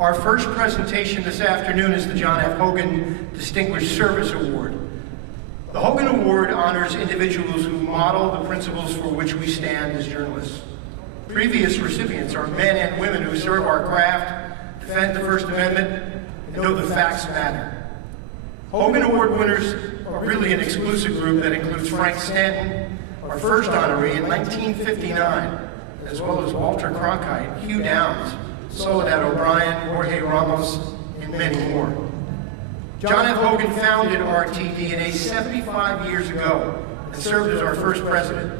Our first presentation this afternoon is the John F. Hogan Distinguished Service Award. The Hogan Award honors individuals who model the principles for which we stand as journalists. Previous recipients are men and women who serve our craft, defend the First Amendment, and know the facts matter. Hogan Award winners are really an exclusive group that includes Frank Stanton, our first honoree in 1959, as well as Walter Cronkite, Hugh Downs, Soledad O'Brien, Jorge Ramos, and many more. John F. Hogan founded RTDNA 75 years ago and served as our first president.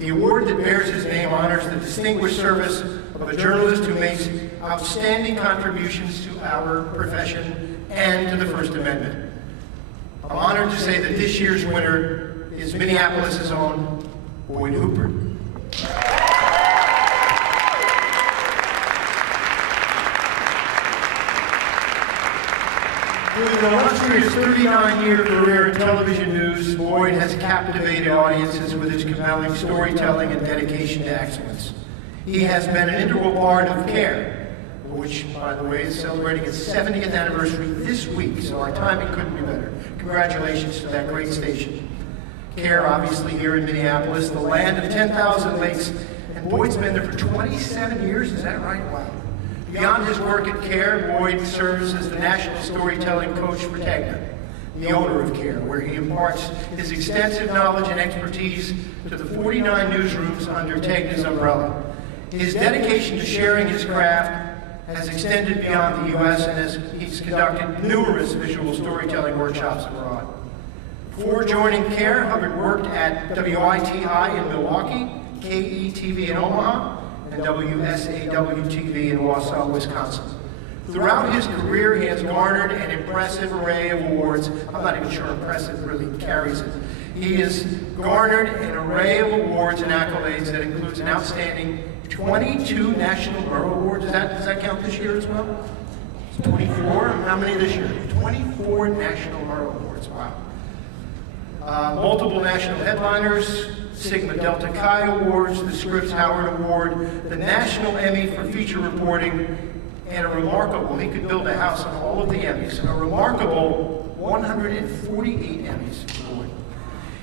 The award that bears his name honors the distinguished service of a journalist who makes outstanding contributions to our profession and to the First Amendment. I'm honored to say that this year's winner is Minneapolis' own Boyd Hooper. Through an illustrious 39-year career in television news, Boyd has captivated audiences with his compelling storytelling and dedication to excellence. He has been an integral part of CARE, which, by the way, is celebrating its 70th anniversary this week, so our timing couldn't be better. Congratulations to that great station. CARE, obviously here in Minneapolis, the land of 10,000 lakes, and Boyd's been there for 27 years, is that right? Wow. Beyond his work at CARE, Boyd serves as the National Storytelling Coach for TEGNA, the owner of CARE, where he imparts his extensive knowledge and expertise to the 49 newsrooms under TEGNA's umbrella. His dedication to sharing his craft has extended beyond the U.S. and he's conducted numerous visual storytelling workshops abroad. Before joining CARE, Hubbard worked at WITI in Milwaukee, KETV in Omaha, and WSAW-TV in Wausau, Wisconsin. Throughout his career, he has garnered an impressive array of awards. I'm not even sure impressive really carries it. He has garnered an array of awards and accolades that includes an outstanding 22 National Borough Awards. Does that count this year as well? 24? How many this year? 24 National Borough Awards, wow. Multiple national headliners, Sigma Delta Chi Awards, the Scripps Howard Award, the National Emmy for Feature Reporting, and a remarkable, he could build a house on all of the Emmys, a remarkable 148 Emmys.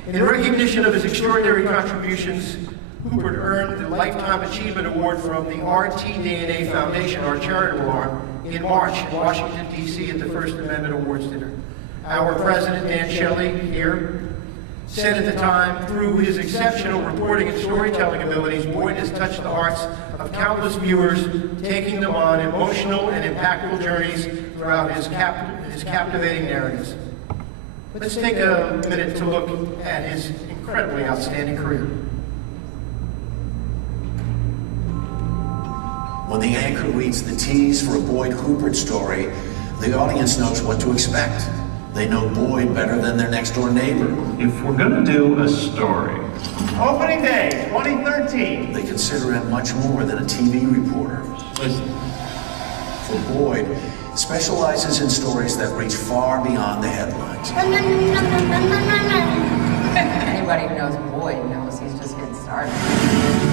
In recognition of his extraordinary contributions, Hooper earned the Lifetime Achievement Award from the RTDNA Foundation, our charitable arm, in March in Washington, D.C. at the First Amendment Awards dinner. Our president, Dan Shelley, here, said at the time, through his exceptional reporting and storytelling abilities, Boyd has touched the hearts of countless viewers, taking them on emotional and impactful journeys throughout his captivating narratives. Let's take a minute to look at his incredibly outstanding career. When the anchor reads the tease for a Boyd Hooper story, the audience knows what to expect. They know Boyd better than their next-door neighbor. If we're gonna do a story... Opening day, 2013. They consider him much more than a TV reporter. Listen. For Boyd, specializes in stories that reach far beyond the headlines. Anybody who knows Boyd knows he's just getting started.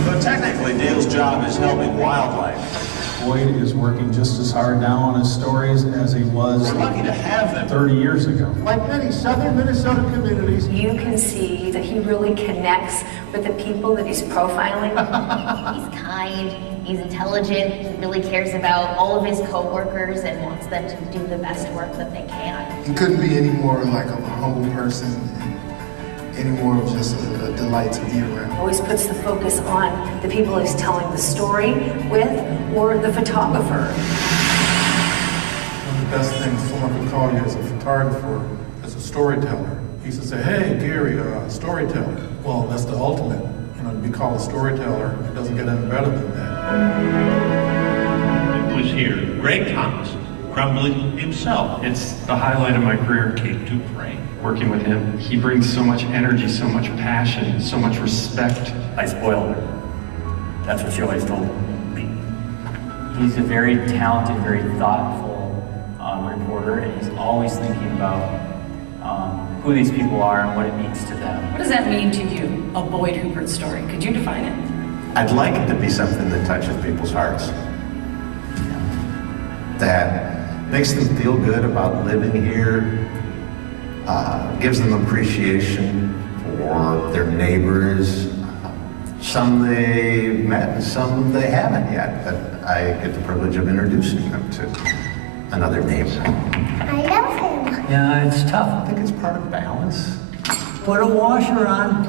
But technically, Dale's job is helping wildlife. Boyd is working just as hard now on his stories as he was We're lucky to have them. 30 years ago. Like many southern Minnesota communities, You can see that he really connects with the people that he's profiling. He's kind, he's intelligent, he really cares about all of his coworkers and wants them to do the best work that they can. He couldn't be any more like a humble person, any more of just a delight to be around. Always puts the focus on the people he's telling the story with or the photographer. One of the best things someone could call you as a photographer, as a storyteller. He used to say, hey, Gary, storyteller. Well, that's the ultimate. You know, to be called a storyteller, it doesn't get any better than that. It was here. Greg Thomas, Crumbly himself. It's the highlight of my career, Kate Dupre. Working with him, he brings so much energy, so much passion, so much respect. I spoiled her. That's what she always told me. He's a very talented, very thoughtful reporter, and he's always thinking about who these people are and what it means to them. What does that mean to you, a Boyd Hooper story? Could you define it? I'd like it to be something that touches people's hearts. that makes them feel good about living here, gives them appreciation for their neighbors. Some they've met and some they haven't yet, but I get the privilege of introducing them to another neighbor. I love him. Yeah, it's tough. I think it's part of balance. Put a washer on.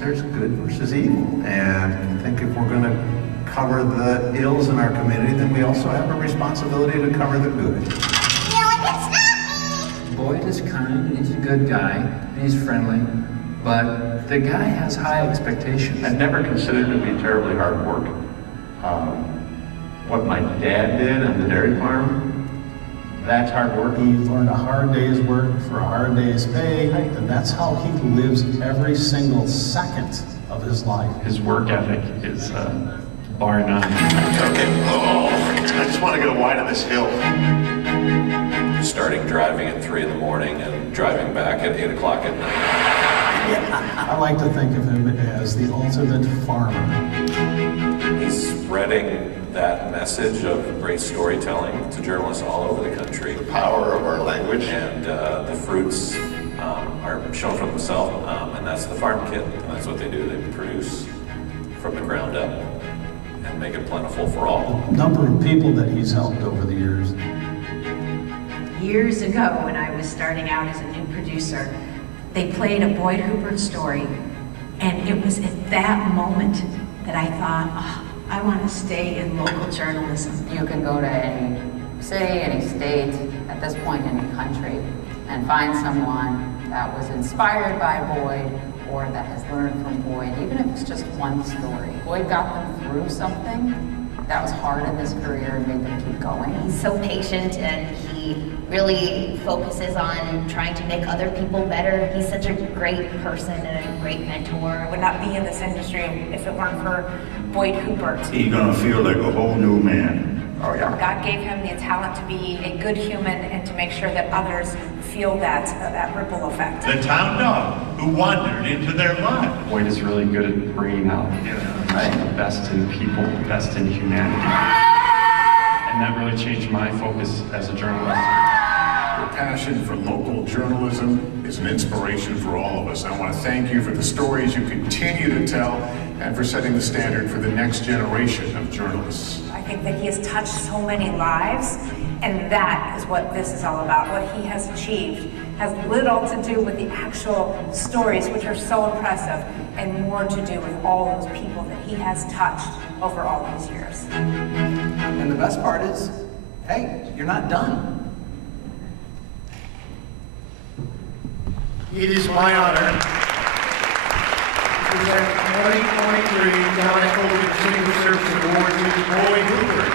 There's good versus evil, and I think if we're going to cover the ills in our community, then we also have a responsibility to cover the good. Boyd is kind, he's a good guy, and he's friendly, but the guy has high expectations. I've never considered it to be terribly hard work. What my dad did on the dairy farm, that's hard work. He learned a hard day's work for a hard day's pay, and that's how he lives every single second of his life. His work ethic is bar none. Okay. Oh, I just want to go wide on this hill. Starting driving at 3 in the morning and driving back at 8 o'clock at night. I like to think of him as the ultimate farmer. He's spreading that message of great storytelling to journalists all over the country. The power of our language. And the fruits are shown for themselves, and that's the farm kit. And that's what they do. They produce from the ground up and make it plentiful for all. The number of people that he's helped over the years. Years ago, when I was starting out as a new producer, they played a Boyd Hubbard story, and it was at that moment that I thought, oh, I want to stay in local journalism. You can go to any city, any state, at this point any country, and find someone that was inspired by Boyd or that has learned from Boyd, even if it's just one story. Boyd got them through something that was hard in his career and made them keep going. He's so patient and he really focuses on trying to make other people better. He's such a great person and a great mentor. I would not be in this industry if it weren't for Boyd Hubbard. He's gonna feel like a whole new man. Oh yeah. God gave him the talent to be a good human and to make sure that others feel that ripple effect. The town dog who wandered into their lives. Boyd is really good at bringing out the best in people, the best in humanity. And that really changed my focus as a journalist. Your passion for local journalism is an inspiration for all of us. I want to thank you for the stories you continue to tell and for setting the standard for the next generation of journalists. I think that he has touched so many lives, and that is what this is all about. What he has achieved has little to do with the actual stories, which are so impressive, and more to do with all those people that he has touched over all these years. And the best part is, hey, you're not done. It is my honor to present 2023 John Echols Distinguished Service Award to Boyd Hubbard.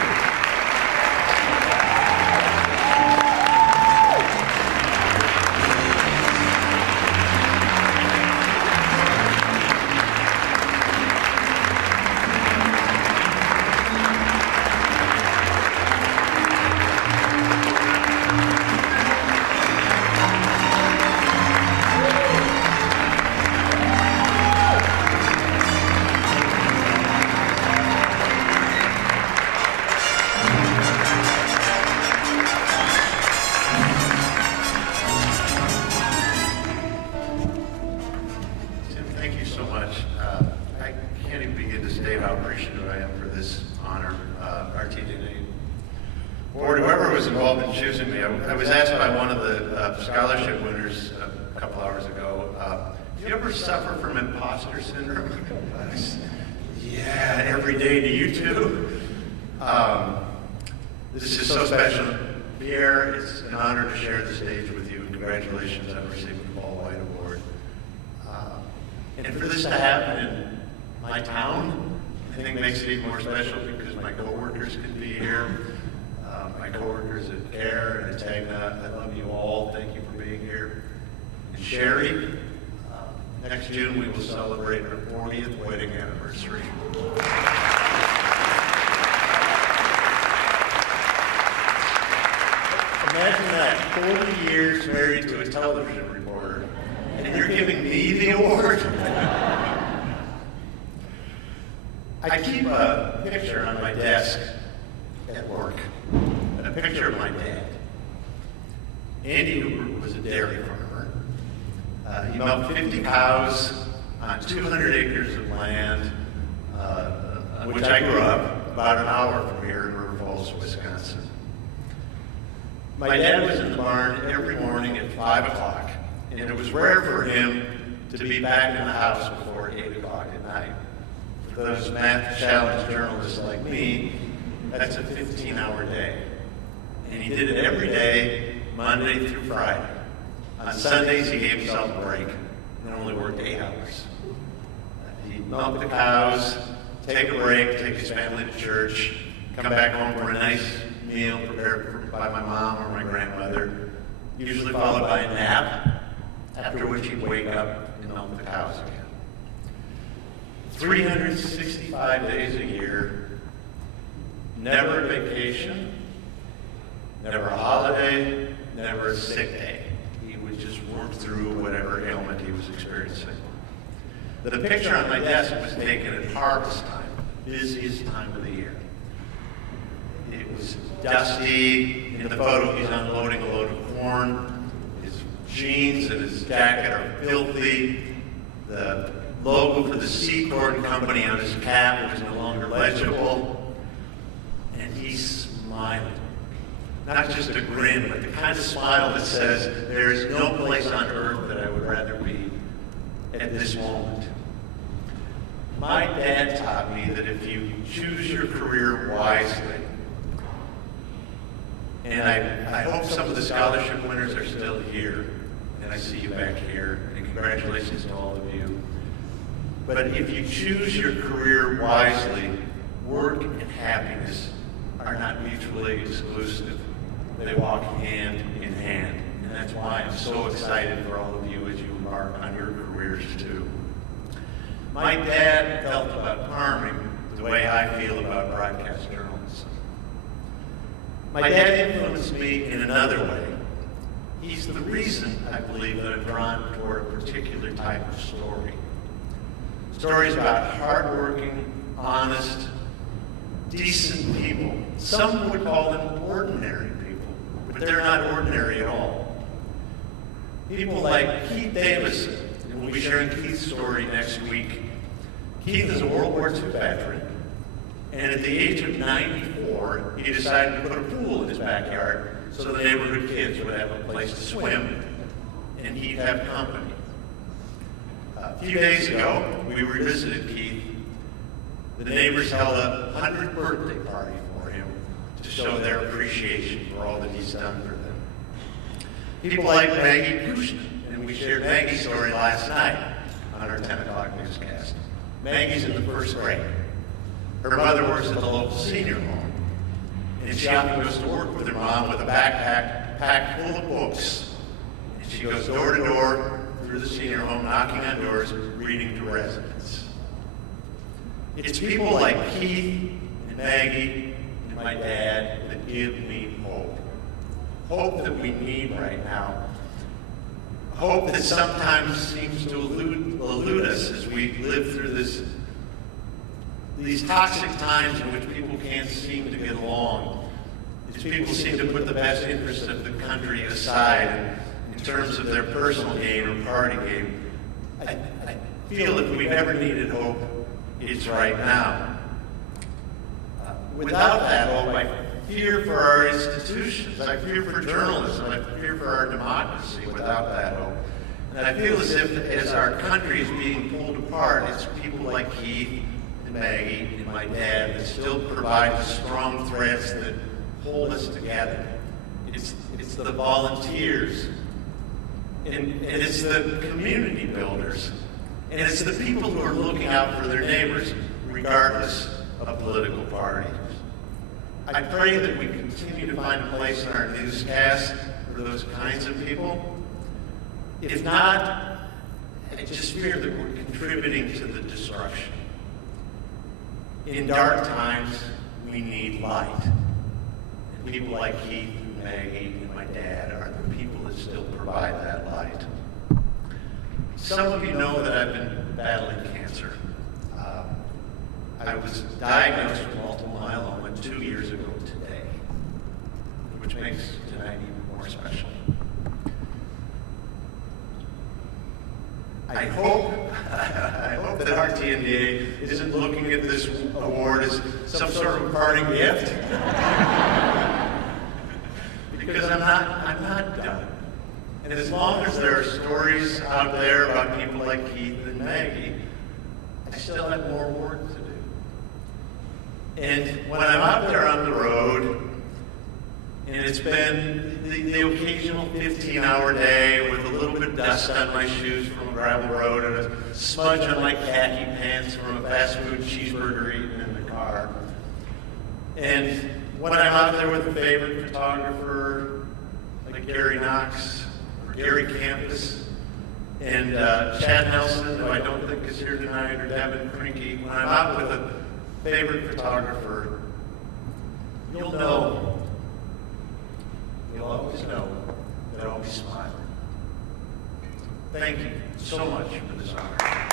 I was asked by one of the scholarship winners a couple hours ago, do you ever suffer from imposter syndrome? Yeah, every day. Do you too? This is so special. Pierre, it's an honor to share the stage with you. Congratulations on receiving the Paul White Award. And for this to happen in my town, I think makes it even more special because my coworkers can be here. My coworkers at CARE and at TAGNA, I love you all. Thank you for being here. And Sherry, next June we will celebrate our 40th wedding anniversary. Imagine that, 40 years married to a television reporter, and you're giving me the award? I keep a picture on my desk at work, a picture of my dad. Andy Hooper was a dairy farmer. He milked 50 cows on 200 acres of land, on which I grew up, about an hour from here in River Falls, Wisconsin. My dad was in the barn every morning at 5 o'clock, and it was rare for him to be back in the house before 8 o'clock at night. For those math-challenged journalists like me, that's a 15-hour day. And he did it every day, Monday through Friday. On Sundays, he gave himself a break and only worked 8 hours. He'd milk the cows, take a break, take his family to church, come back home for a nice meal prepared by my mom or my grandmother, usually followed by a nap, after which he'd wake up and milk the cows again. 365 days a year, never a vacation, never a holiday, never a sick day. He would just work through whatever ailment he was experiencing. The picture on my desk was taken at harvest time, busiest time of the year. It was dusty. In the photo, he's unloading a load of corn. His jeans and his jacket are filthy. The logo for the Secord Company on his cap was no longer legible. And he's smiling. Not just a grin, but the kind of smile that says, there is no place on earth that I would rather be at this moment. My dad taught me that if you choose your career wisely, and I hope some of the scholarship winners are still here, and I see you back here, and congratulations to all of you. But if you choose your career wisely, work and happiness are not mutually exclusive. They walk hand in hand. And that's why I'm so excited for all of you as you embark on your careers too. My dad felt about farming the way I feel about broadcast journalism. My dad influenced me in another way. He's the reason, I believe, that I'm drawn toward a particular type of story. Stories about hardworking, honest, decent people. Some would call them ordinary people, but they're not ordinary at all. People like Keith Davison, and we'll be sharing Keith's story next week. Keith is a World War II veteran, and at the age of 94, he decided to put a pool in his backyard so the neighborhood kids would have a place to swim, and he'd have company. A few days ago, we revisited Keith. The neighbors held a 100th birthday party for him to show their appreciation for all that he's done for them. People like Maggie Kushner, and we shared Maggie's story last night on our 10 o'clock newscast. Maggie's in the first grade. Her mother works at the local senior home, and she often goes to work with her mom with a backpack packed full of books. And she goes door to door through the senior home, knocking on doors, reading to residents. It's people like Keith and Maggie and my dad that give me hope. Hope that we need right now. Hope that sometimes seems to elude us as we live through these toxic times in which people can't seem to get along. As people seem to put the best interests of the country aside in terms of their personal gain or party gain. I feel if we've ever needed hope, it's right now. Without that hope, I fear for our institutions, I fear for journalism, I fear for our democracy without that hope. And I feel as if as our country is being pulled apart, it's people like Keith and Maggie and my dad that still provide the strong threads that hold us together. It's the volunteers, and it's the community builders, and it's the people who are looking out for their neighbors, regardless of political parties. I pray that we continue to find a place in our newscasts for those kinds of people. If not, I just fear that we're contributing to the destruction. In dark times, we need light. And people like Keith and Maggie and my dad are the people that still provide that light. Some of you know that I've been battling cancer. I was diagnosed with multiple myeloma 2 years ago today. which makes tonight even more special. I hope that RTNDA isn't looking at this award as some sort of parting gift. Because I'm not done. And as long as there are stories out there about people like Keith and Maggie, I still have more work to do. And when I'm out there on the road, and it's been the occasional 15-hour day with a little bit of dust on my shoes from a gravel road and a smudge on my khaki pants from a fast food cheeseburger eaten in the car. And when I'm out there with a favorite photographer like Gary Knox or Gary Campus and Chad Nelson, who I don't think is here tonight, or Devin Krinke, when I'm out with a favorite photographer, you'll know. You'll always know that I'll be smiling. Thank you so much for this honor.